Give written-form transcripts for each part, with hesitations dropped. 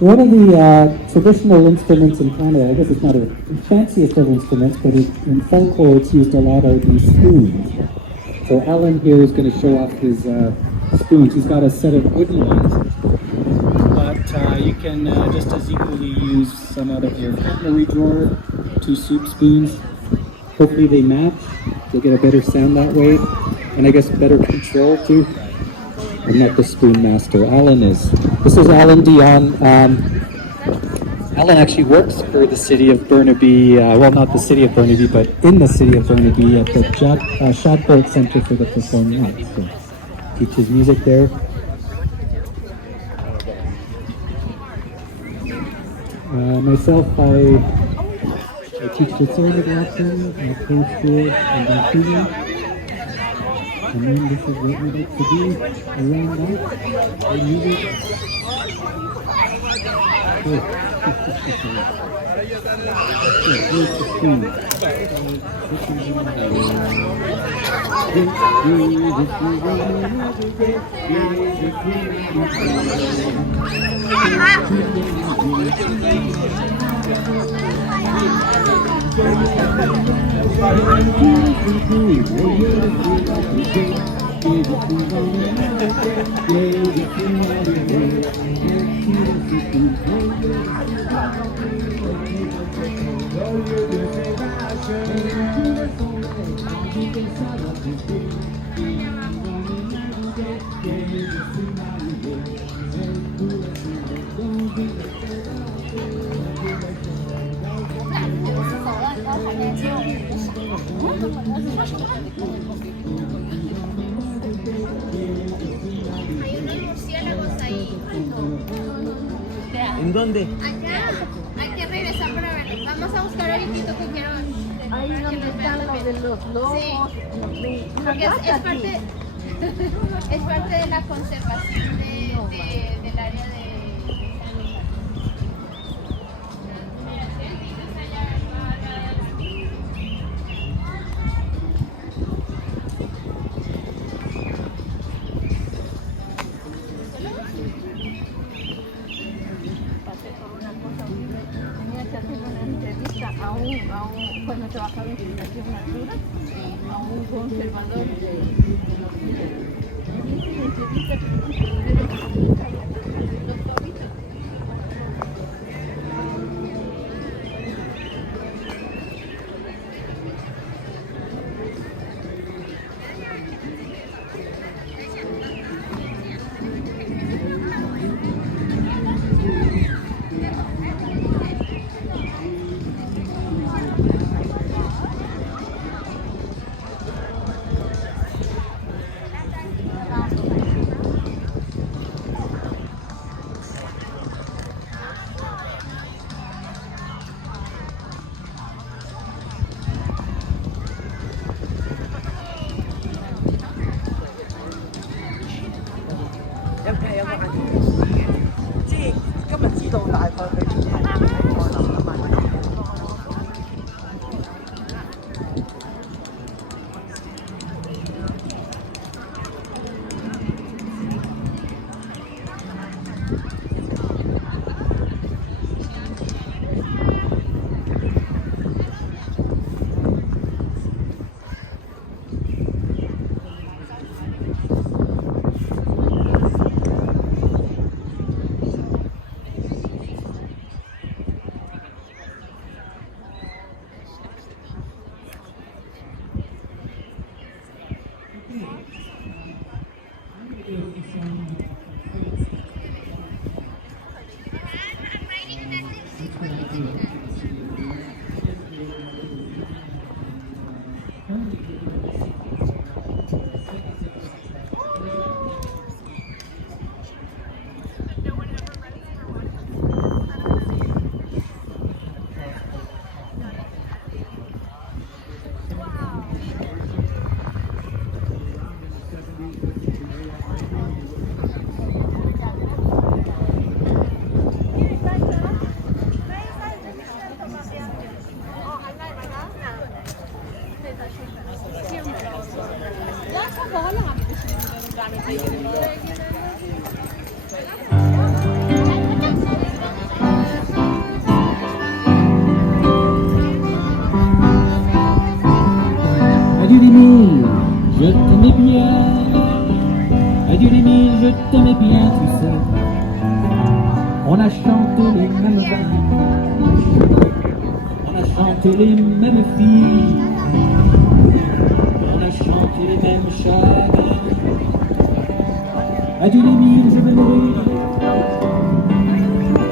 One of the traditional instruments in Canada, I guess it's not a fanciest of instruments, but in folklore it's used a lot, are these spoons. So Alan here is going to show off his spoons. He's got a set of wooden ones, but you can just as equally use some out of your cutlery drawer, 2 soup spoons. Hopefully they match. You'll get a better sound that way, and I guess better control too. I'm not the spoon master. Alan is. This is Alan Dion. Alan actually works for the city of Burnaby, well, not the city of Burnaby, but in the city of Burnaby at the Shadbolt Center for the Performing Arts. So teaches music there. Myself, I teach the theater lesson at K School in Vancouver. And then this is what we like to do around that. The music. ¿En dónde? Allá. Hay que regresar para verlo. Vamos a buscar ahorita que quiero ver. Ahí donde están los de los lobos. Sí. Porque es parte de la conservación del área de... Cuando trabajaba en Fundación Natura, a un conservador de Adieu les mille, je t'aimais bien. Adieu les mille, je t'aimais bien, tu sais. On a chanté les mêmes vins, on a chanté les mêmes filles, on a chanté les mêmes chagrins. Adieu les mille, je vais mourir.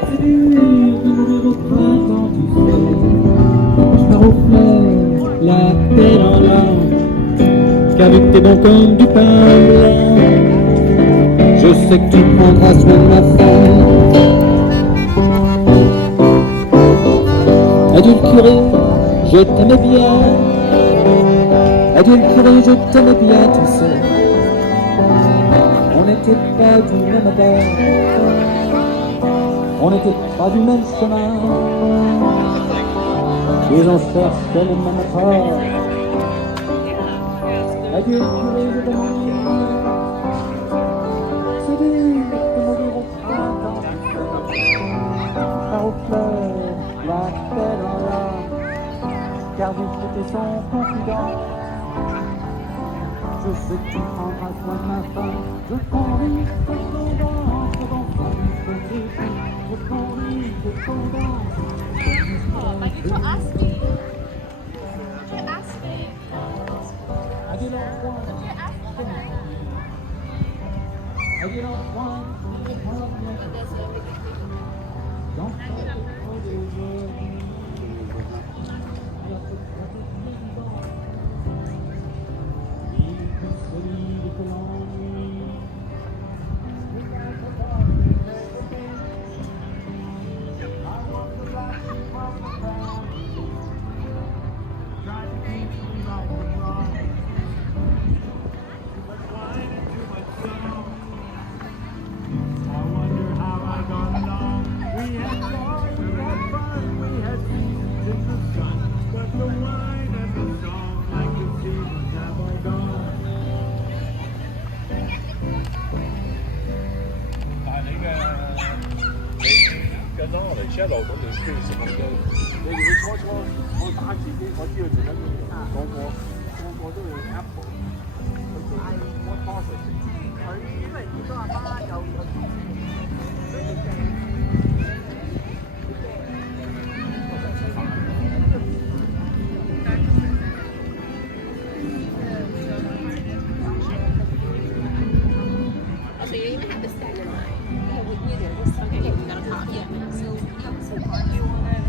C'est dur de mourir au printemps, tu sais. Je pars aux fleurs, la tête en l'air, qu'avec tes bons comme du pain blanc. Je sais que tu prendras soin de ma femme. Adieu le curé, je t'aimais bien. Adieu le curé, je t'aimais bien, tu sais. On n'était pas du même bord, on n'était pas du même chemin, et on cherchait le même accord. Adieu le curé, je t'aimais bien. C'est dur de mourir au printemps, par aux fleurs, la tête en larmes, car vous c'était son confident. Je sais que tu prendras soin de ma femme. Je conduis de ton ventre d'enfant, je conduis de ton ventre. But you should ask me. You ask me. Adieu l'enfant, adieu l'enfant, dans So you don't even have to stand in line. Yeah, we did it. Okay, we got a cop. Yeah. So, yeah, so far. You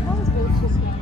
want to...